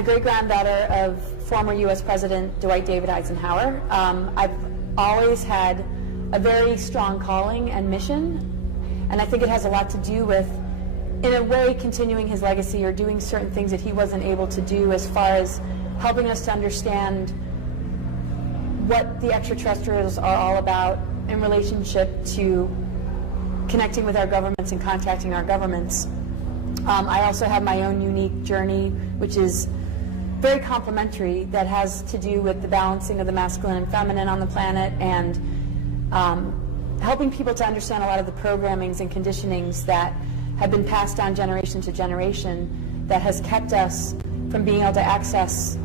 the great-granddaughter of former U.S. President Dwight David Eisenhower. I've always had a very strong calling and mission, and I think it has a lot to do with, in a way, continuing his legacy or doing certain things that he wasn't able to do as far as helping us to understand what the extraterrestrials are all about in relationship to connecting with our governments and contacting our governments. I also have my own unique journey, which is very complementary, that has to do with the balancing of the masculine and feminine on the planet, and helping people to understand a lot of the programmings and conditionings that have been passed down generation to generation that has kept us from being able to access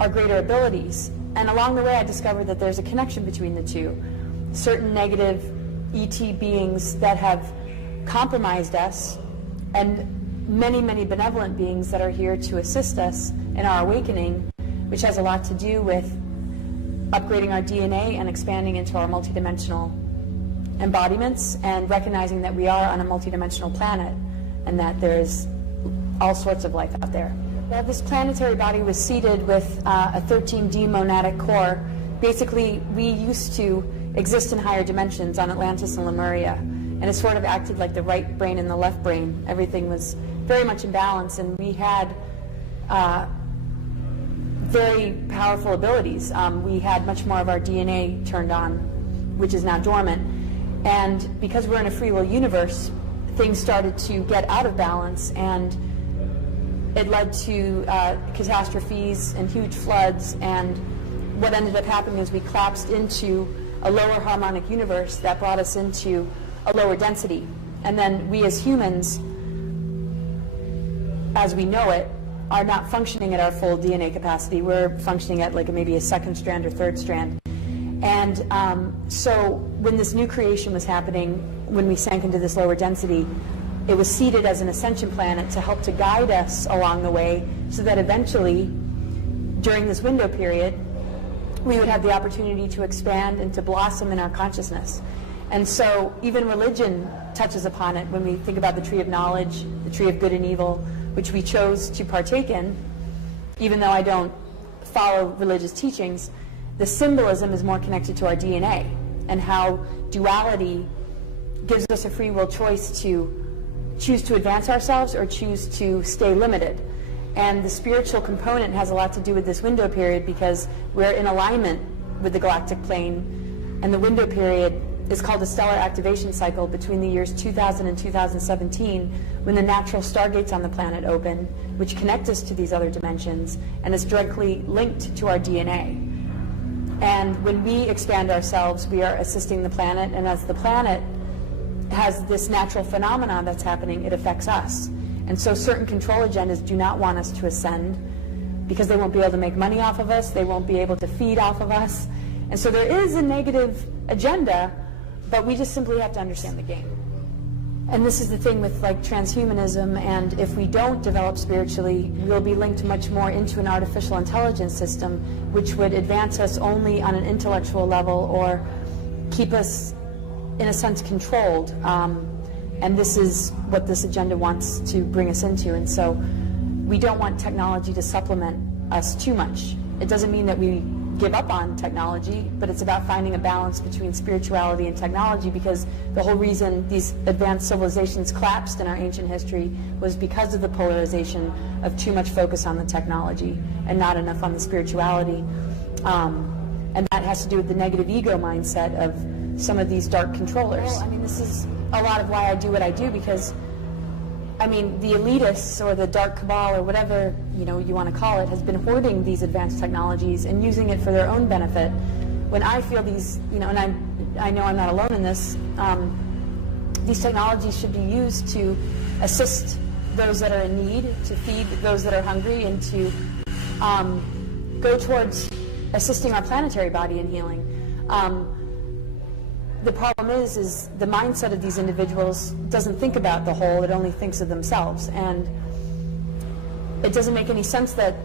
our greater abilities. And along the way, I discovered that there's a connection between the two. Certain negative ET beings that have compromised us, and many, many benevolent beings that are here to assist us in our awakening, which has a lot to do with upgrading our DNA and expanding into our multidimensional embodiments, and recognizing that we are on a multidimensional planet and that there's all sorts of life out there. Well, this planetary body was seeded with a 13D monadic core. Basically, we used to exist in higher dimensions on Atlantis and Lemuria, and it sort of acted like the right brain and the left brain. Everything was very much in balance, and we had very powerful abilities. We had much more of our DNA turned on, which is now dormant. And because we're in a free will universe, things started to get out of balance, and it led to catastrophes and huge floods. And what ended up happening is we collapsed into a lower harmonic universe that brought us into a lower density. And then we as humans, as we know it, are not functioning at our full DNA capacity. We're functioning at like maybe a second strand or third strand. And so when this new creation was happening, when we sank into this lower density, it was seeded as an ascension planet to help to guide us along the way, so that eventually, during this window period, we would have the opportunity to expand and to blossom in our consciousness. And so even religion touches upon it when we think about the tree of knowledge, the tree of good and evil, which we chose to partake in. Even though I don't follow religious teachings, the symbolism is more connected to our DNA, and how duality gives us a free will choice to choose to advance ourselves or choose to stay limited. And the spiritual component has a lot to do with this window period, because we're in alignment with the galactic plane, and the window period is called a stellar activation cycle between the years 2000 and 2017, when the natural stargates on the planet open, which connect us to these other dimensions, and is directly linked to our DNA. And when we expand ourselves, we are assisting the planet, and as the planet has this natural phenomenon that's happening, it affects us. And so certain control agendas do not want us to ascend, because they won't be able to make money off of us, they won't be able to feed off of us. And so there is a negative agenda, but we just simply have to understand the game. And this is the thing with like transhumanism, and if we don't develop spiritually, we'll be linked much more into an artificial intelligence system, which would advance us only on an intellectual level, or keep us, in a sense, controlled. And this is what this agenda wants to bring us into. And so we don't want technology to supplement us too much. It doesn't mean that we give up on technology, but it's about finding a balance between spirituality and technology, because the whole reason these advanced civilizations collapsed in our ancient history was because of the polarization of too much focus on the technology and not enough on the spirituality. And that has to do with the negative ego mindset of some of these dark controllers. Well, I mean, this is a lot of why I do what I do, because I mean, the elitists or the dark cabal or whatever you want to call it has been hoarding these advanced technologies and using it for their own benefit. When I feel these, and I know I'm not alone in this, these technologies should be used to assist those that are in need, to feed those that are hungry, and to go towards assisting our planetary body in healing. The problem is the mindset of these individuals doesn't think about the whole, it only thinks of themselves. And it doesn't make any sense that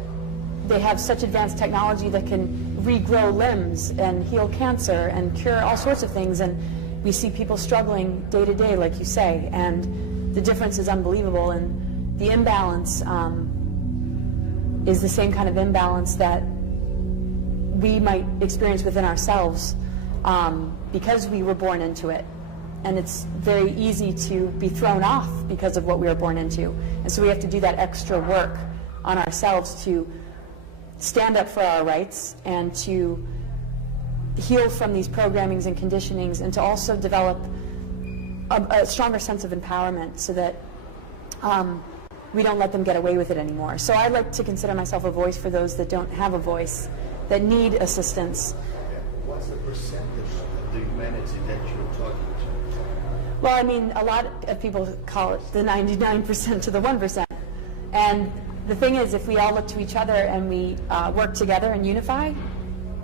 they have such advanced technology that can regrow limbs and heal cancer and cure all sorts of things. And we see people struggling day to day, like you say, and the difference is unbelievable. And the imbalance is the same kind of imbalance that we might experience within ourselves because we were born into it. And it's very easy to be thrown off because of what we were born into. And so we have to do that extra work on ourselves to stand up for our rights and to heal from these programmings and conditionings, and to also develop a stronger sense of empowerment so that we don't let them get away with it anymore. So I like to consider myself a voice for those that don't have a voice, that need assistance. What's the percentage of the humanity that you're talking to? Well, I mean, a lot of people call it the 99% to the 1%. And the thing is, if we all look to each other and we work together and unify,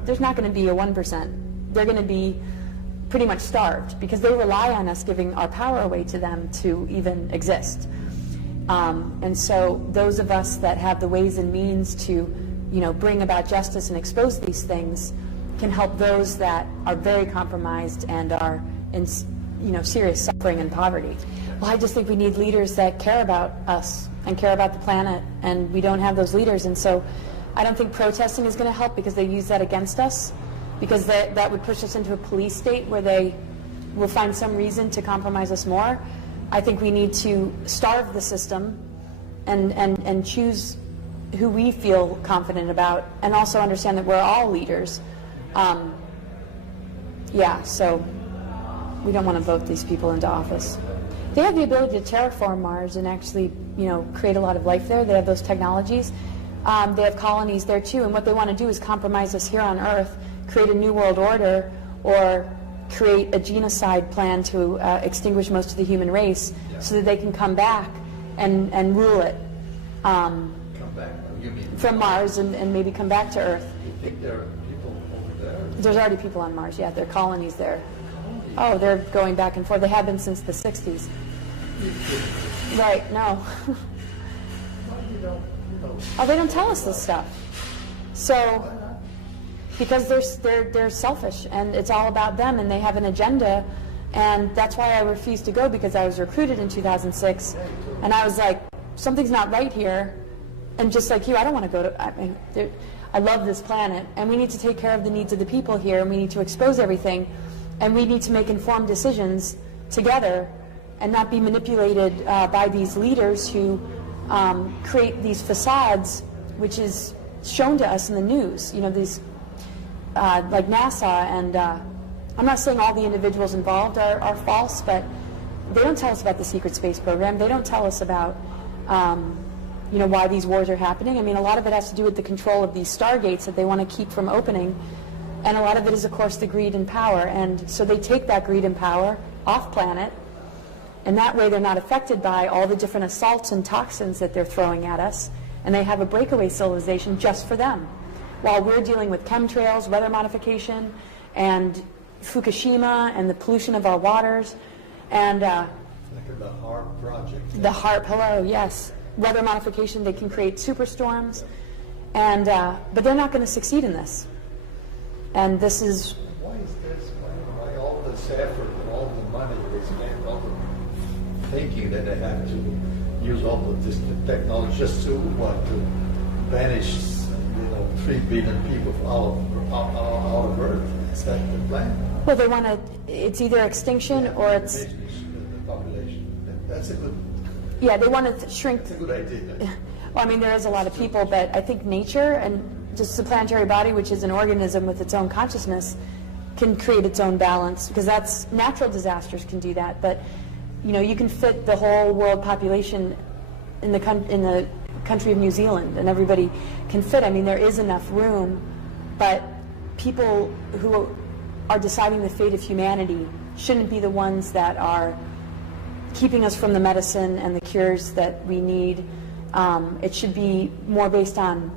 there's not going to be a 1%. They're going to be pretty much starved because they rely on us giving our power away to them to even exist. And so those of us that have the ways and means to, bring about justice and expose these things can help those that are very compromised and are in, serious suffering and poverty. Well, I just think we need leaders that care about us and care about the planet, and we don't have those leaders. And so I don't think protesting is going to help because they use that against us, because that would push us into a police state where they will find some reason to compromise us more. I think we need to starve the system and choose who we feel confident about, and also understand that we're all leaders. So we don't want to vote these people into office. They have the ability to terraform Mars and actually, create a lot of life there. They have those technologies. They have colonies there too, and what they want to do is compromise us here on Earth, create a new world order, or create a genocide plan to extinguish most of the human race, so that they can come back and rule it. Come back? You mean from Mars and maybe come back to Earth. You think there are people over there? There's already people on Mars, yeah. There are colonies there. Oh, they're going back and forth. They have been since the 60s. Right, no. Oh, they don't tell us this stuff. So, because they're selfish, and it's all about them, and they have an agenda, and that's why I refused to go, because I was recruited in 2006, and I was like, something's not right here, and just like you, I don't want to go to, I love this planet, and we need to take care of the needs of the people here, and we need to expose everything, and we need to make informed decisions together, and not be manipulated by these leaders who create these facades, which is shown to us in the news. These like NASA, and I'm not saying all the individuals involved are false, but they don't tell us about the secret space program. They don't tell us about why these wars are happening. I mean, a lot of it has to do with the control of these stargates that they want to keep from opening, and a lot of it is, of course, the greed and power. And so they take that greed and power off planet, and that way they're not affected by all the different assaults and toxins that they're throwing at us, and they have a breakaway civilization just for them, while we're dealing with chemtrails, weather modification, and Fukushima, and the pollution of our waters, and like the HARP project. The HARP, hello, yes. Weather modification, they can create superstorms, and but they're not going to succeed in this. And this is... Why is this? Why all this effort and all the money they spend, all the thinking that they have to use all of this technology just to banish 3 billion people out of Earth? Is that the plan? Well, they want to, it's either extinction or it's... The population. That's a good... Yeah, they want to shrink... That's a good idea. Well, I mean, there is a lot of people, but I think nature and just the planetary body, which is an organism with its own consciousness, can create its own balance, because that's, natural disasters can do that, but you can fit the whole world population in the country of New Zealand, and everybody can fit. I mean, there is enough room, but people who are deciding the fate of humanity shouldn't be the ones that are keeping us from the medicine and the cures that we need. It should be more based on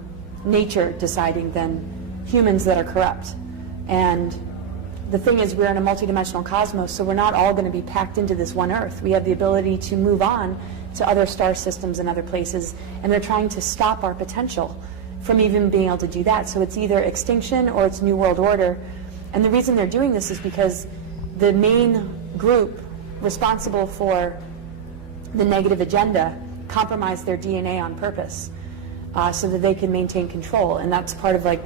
nature deciding than humans that are corrupt. And the thing is, we're in a multidimensional cosmos, so we're not all going to be packed into this one Earth. We have the ability to move on to other star systems and other places, and they're trying to stop our potential from even being able to do that. So it's either extinction or it's New World Order. And the reason they're doing this is because the main group responsible for the negative agenda compromised their DNA on purpose. so that they can maintain control. And that's part of, like,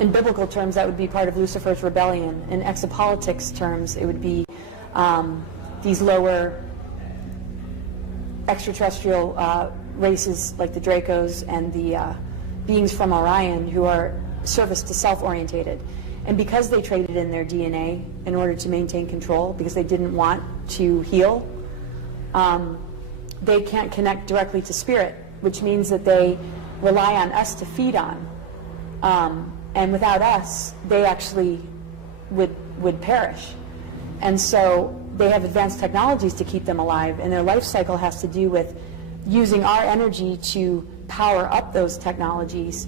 in biblical terms, that would be part of Lucifer's rebellion. In exopolitics terms, it would be these lower extraterrestrial races like the Dracos and the beings from Orion, who are service to self-orientated. And because they traded in their DNA in order to maintain control, because they didn't want to heal, they can't connect directly to spirit, which means that they rely on us to feed on. And without us, they actually would perish. And so they have advanced technologies to keep them alive, and their life cycle has to do with using our energy to power up those technologies,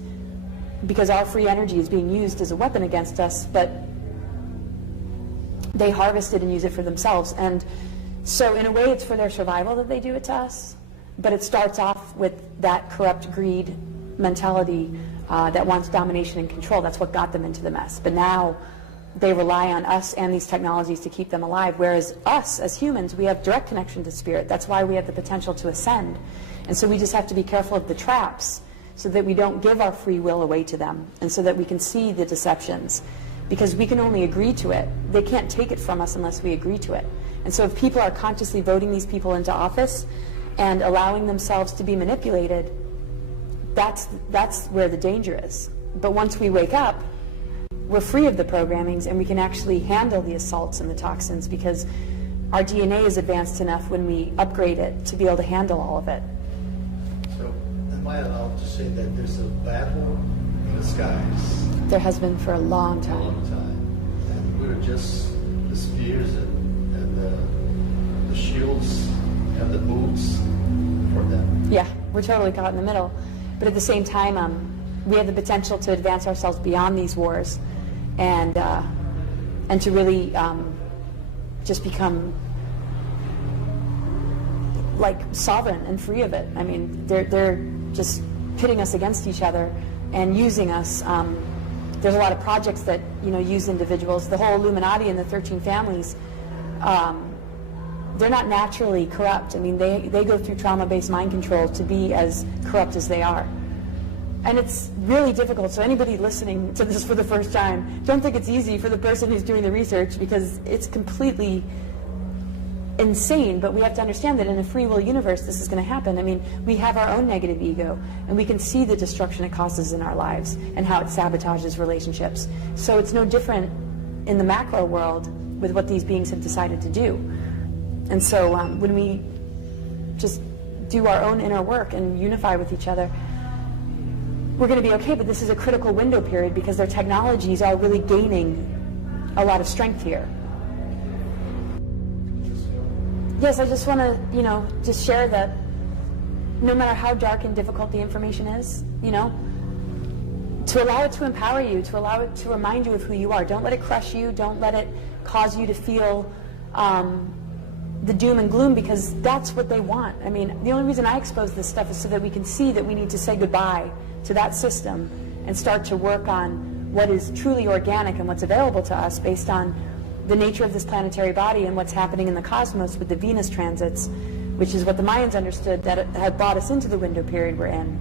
because our free energy is being used as a weapon against us, but they harvest it and use it for themselves. And so in a way, it's for their survival that they do it to us, but it starts off with that corrupt greed mentality that wants domination and control. That's what got them into the mess. But now they rely on us and these technologies to keep them alive, whereas us as humans, we have direct connection to spirit. That's why we have the potential to ascend. And so we just have to be careful of the traps so that we don't give our free will away to them, and so that we can see the deceptions, because we can only agree to it. They can't take it from us unless we agree to it. And so if people are consciously voting these people into office and allowing themselves to be manipulated, that's where the danger is. But once we wake up, we're free of the programmings, and we can actually handle the assaults and the toxins, because our DNA is advanced enough when we upgrade it to be able to handle all of it. So am I allowed to say that there's a battle in the skies? There has been for a long time. A long time. And we're just the spears and the shields and the boots for them. Yeah, we're totally caught in the middle. But at the same time, we have the potential to advance ourselves beyond these wars, and to really just become like sovereign and free of it. I mean, they're just pitting us against each other and using us. There's a lot of projects that use individuals. The whole Illuminati and the 13 families. They're not naturally corrupt. I mean, they go through trauma-based mind control to be as corrupt as they are. And it's really difficult. So anybody listening to this for the first time, don't think it's easy for the person who's doing the research, because it's completely insane. But we have to understand that in a free will universe, this is going to happen. I mean, we have our own negative ego, and we can see the destruction it causes in our lives and how it sabotages relationships. So it's no different in the macro world with what these beings have decided to do. And so when we just do our own inner work and unify with each other, we're going to be okay. But this is a critical window period, because their technologies are really gaining a lot of strength here. Yes, I just want to, just share that no matter how dark and difficult the information is, to allow it to empower you, to allow it to remind you of who you are. Don't let it crush you. Don't let it cause you to feel the doom and gloom, because that's what they want. I mean, the only reason I expose this stuff is so that we can see that we need to say goodbye to that system and start to work on what is truly organic and what's available to us based on the nature of this planetary body and what's happening in the cosmos with the Venus transits, which is what the Mayans understood that had brought us into the window period we're in.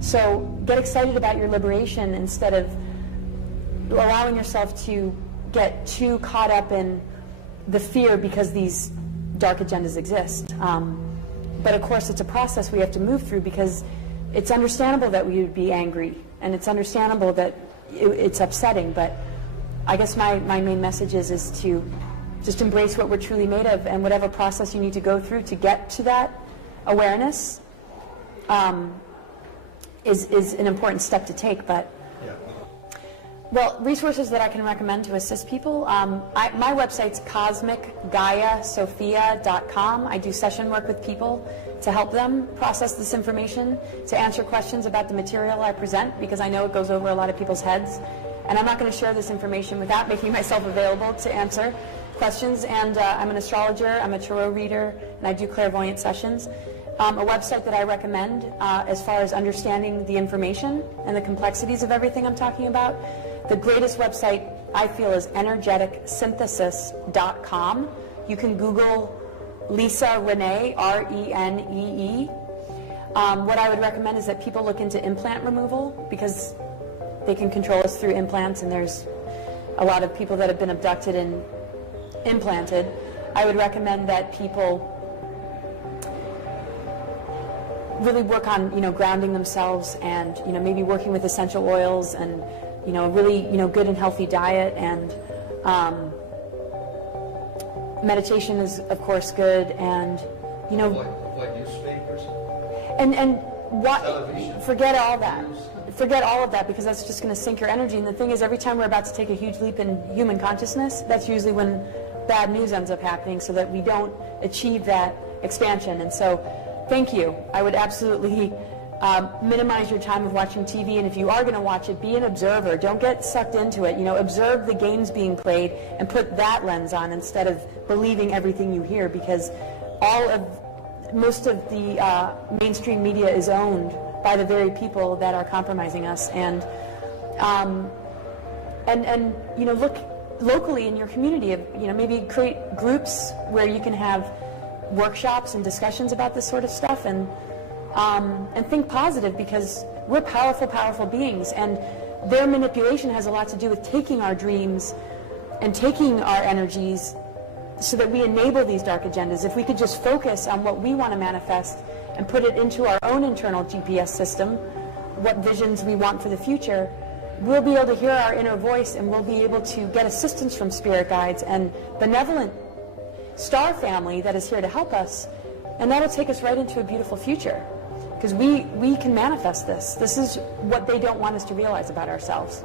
So get excited about your liberation instead of allowing yourself to get too caught up in the fear because these dark agendas exist. But of course, it's a process we have to move through, because it's understandable that we would be angry, and it's understandable that it's upsetting, but I guess my main message is to just embrace what we're truly made of, and whatever process you need to go through to get to that awareness is an important step to take. But well, resources that I can recommend to assist people, my website's cosmicgaiasophia.com. I do session work with people to help them process this information, to answer questions about the material I present, because I know it goes over a lot of people's heads. And I'm not going to share this information without making myself available to answer questions. And I'm an astrologer, I'm a tarot reader, and I do clairvoyant sessions. A website that I recommend as far as understanding the information and the complexities of everything I'm talking about, the greatest website I feel is energeticsynthesis.com. You can Google Lisa Renee, R-E-N-E-E. What I would recommend is that people look into implant removal, because they can control us through implants, and there's a lot of people that have been abducted and implanted. I would recommend that people really work on, grounding themselves, and, maybe working with essential oils, and, really, good and healthy diet, and meditation is, of course, good, and, Avoid newspapers. And what? Television. Forget all that. Forget all of that, because that's just going to sink your energy. And the thing is, every time we're about to take a huge leap in human consciousness, that's usually when bad news ends up happening, so that we don't achieve that expansion. And so, thank you. I would absolutely minimize your time of watching TV, and if you are going to watch it, be an observer. Don't get sucked into it. Observe the games being played and put that lens on instead of believing everything you hear, because most of the mainstream media is owned by the very people that are compromising us. And look locally in your community. Maybe create groups where you can have workshops and discussions about this sort of stuff, and think positive, because we're powerful, powerful beings, and their manipulation has a lot to do with taking our dreams and taking our energies, so that we enable these dark agendas. If we could just focus on what we want to manifest and put it into our own internal GPS system, what visions we want for the future, we'll be able to hear our inner voice, and we'll be able to get assistance from spirit guides and benevolent star family that is here to help us, and that'll take us right into a beautiful future, because we can manifest this. This is what they don't want us to realize about ourselves.